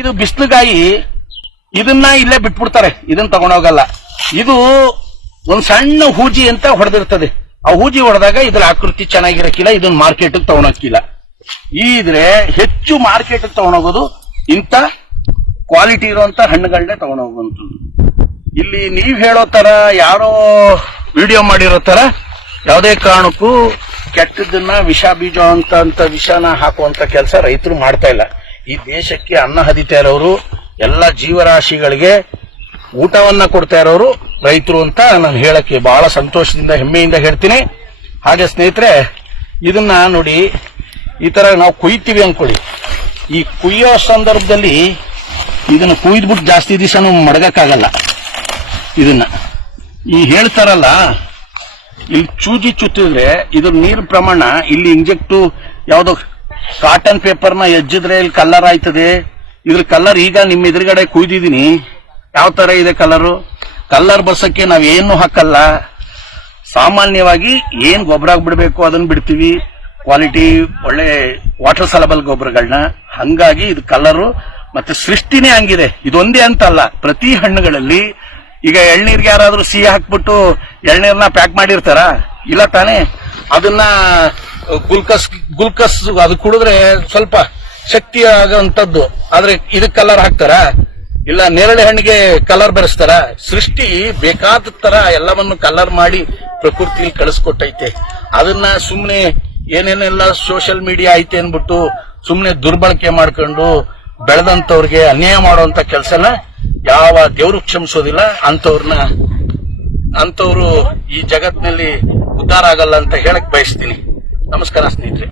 ಇದು ಬಿಸಿಲುಗಾಯಿ, ಇದನ್ನ ಇಲ್ಲೇ ಬಿಟ್ಬಿಡ್ತಾರೆ, ಇದನ್ನ ತಗೊಂಡೋಗಲ್ಲ. ಇದು ಒಂದ್ ಸಣ್ಣ ಹೂಜಿ ಅಂತ ಹೊಡೆದಿರ್ತದೆ. ಆ ಹೂಜಿ ಹೊಡೆದಾಗ ಇದ್ರ ಆಕೃತಿ ಚೆನ್ನಾಗಿರಕ್ಕಿಲ್ಲ, ಇದನ್ನ ಮಾರ್ಕೆಟ್ ತಗೊಂಡೋಗಿಲ್ಲ. ಇದ್ರೆ ಹೆಚ್ಚು ಮಾರ್ಕೆಟ್ ತಗೊಂಡೋಗೋದು ಇಂಥ ಕ್ವಾಲಿಟಿ ಇರುವಂತ ಹಣ್ಣುಗಳನ್ನೇ ತಗೊಂಡೋಗುವಂಥದ್ದು. ಇಲ್ಲಿ ನೀವ್ ಹೇಳೋ ತರ ಯಾರೋ ವಿಡಿಯೋ ಮಾಡಿರೋ ತರ ಯಾವುದೇ ಕಾರಣಕ್ಕೂ ಕೆಟ್ಟದನ್ನ ವಿಷ ಬೀಜ ಅಂತ ವಿಷನ ಹಾಕುವಂತ ಕೆಲಸ ರೈತರು ಮಾಡ್ತಾ ಇಲ್ಲ. ಈ ದೇಶಕ್ಕೆ ಅನ್ನ ಹದಿತಾ ಇರೋರು, ಎಲ್ಲ ಜೀವರಾಶಿಗಳಿಗೆ ಊಟವನ್ನ ಕೊಡ್ತಾ ಇರೋರು ರೈತರು ಅಂತ ನಾನು ಹೇಳಕ್ಕೆ ಬಹಳ ಸಂತೋಷದಿಂದ ಹೆಮ್ಮೆಯಿಂದ ಹೇಳ್ತೀನಿ. ಹಾಗೆ ಸ್ನೇಹಿತರೆ, ಇದನ್ನ ನೋಡಿ, ಈ ತರ ನಾವು ಕುಯ್ತೀವಿ ಅನ್ಕೊಳ್ಳಿ. ಈ ಕುಯ್ಯೋ ಸಂದರ್ಭದಲ್ಲಿ ಇದನ್ನ ಕುಯ್ದ್ಬಿಟ್ಟು ಜಾಸ್ತಿ ದಿವಸ ಮಡಗಕ್ಕಾಗಲ್ಲ. ಇದನ್ನ ಈ ಹೇಳ್ತಾರಲ್ಲ, ಇಲ್ಲಿ ಚೂಜಿ ಚುತ್ತಿದ್ರೆ ಇದ್ರ ನೀರ್ ಪ್ರಮಾಣ ಇಲ್ಲಿ ಇಂಜೆಕ್ಟು ಯಾವ್ದೋ ಕಾಟನ್ ಪೇಪರ್ನ ಎಜ್ಜಿದ್ರೆ ಇಲ್ಲಿ ಕಲರ್ ಆಯ್ತದೆ. ಇದ್ರ ಕಲರ್ ಈಗ ನಿಮ್ಮ ಎದುರುಗಡೆ ಕುಯ್ದಿದೀನಿ, ಯಾವ ತರ ಇದೆ ಕಲರು. ಕಲರ್ ಬರ್ಸಕ್ಕೆ ನಾವೇನು ಹಾಕಲ್ಲ, ಸಾಮಾನ್ಯವಾಗಿ ಏನ್ ಗೊಬ್ಬರ ಬಿಡಬೇಕು ಅದನ್ನ ಬಿಡ್ತೀವಿ, ಕ್ವಾಲಿಟಿ ಒಳ್ಳೆ ವಾಟರ್ ಸಲಬಲ್ ಗೊಬ್ಬರಗಳನ್ನ. ಹಂಗಾಗಿ ಇದು ಕಲರು ಮತ್ತೆ ಸೃಷ್ಟಿನೇ ಹಂಗಿದೆ. ಇದೊಂದೇ ಅಂತಲ್ಲ, ಪ್ರತಿ ಹಣ್ಣುಗಳಲ್ಲಿ ಈಗ ಎಳ್ನೀರ್ಗೆ ಯಾರಾದ್ರೂ ಸಿಹಿ ಹಾಕ್ಬಿಟ್ಟು ಎಳ್ನೀರ್ನ ಪ್ಯಾಕ್ ಮಾಡಿರ್ತಾರ, ಇಲ್ಲ ತಾನೇ? ಅದನ್ನ ಗುಲ್ಕಸ್ ಅದು ಕುಡಿದ್ರೆ ಸ್ವಲ್ಪ ಶಕ್ತಿ ಆಗುವಂತದ್ದು. ಆದ್ರೆ ಇದಕ್ಕೆ ಕಲರ್ ಹಾಕ್ತಾರ, ಇಲ್ಲ ನೇರಳೆ ಹಣ್ಣಿಗೆ ಕಲರ್ ಬೆರೆಸ್ತಾರ. ಸೃಷ್ಟಿ ಬೇಕಾದ ತರ ಎಲ್ಲವನ್ನು ಕಲರ್ ಮಾಡಿ ಪ್ರಕೃತಿ ಕಳಿಸ್ಕೊಟ್ಟೈತೆ. ಅದನ್ನ ಸುಮ್ನೆ ಏನೇನೆಲ್ಲ ಸೋಷಿಯಲ್ ಮೀಡಿಯಾ ಐತೆ ಅನ್ಬಿಟ್ಟು ಸುಮ್ನೆ ದುರ್ಬಳಕೆ ಮಾಡ್ಕೊಂಡು ಬೆಳೆದಂತವ್ರಿಗೆ ಅನ್ಯಾಯ ಮಾಡುವಂತ ಕೆಲಸನ ಯಾವ ದೇವ್ರು ಕ್ಷಮಿಸೋದಿಲ್ಲ. ಅಂತವ್ರು ಈ ಜಗತ್ತಿನಲ್ಲಿ ಉದ್ಧಾರ ಆಗಲ್ಲ ಅಂತ ಹೇಳಕ್ ಬಯಸ್ತೀನಿ. ನಮಸ್ಕಾರ ಸ್ನೇಹಿತರೆ.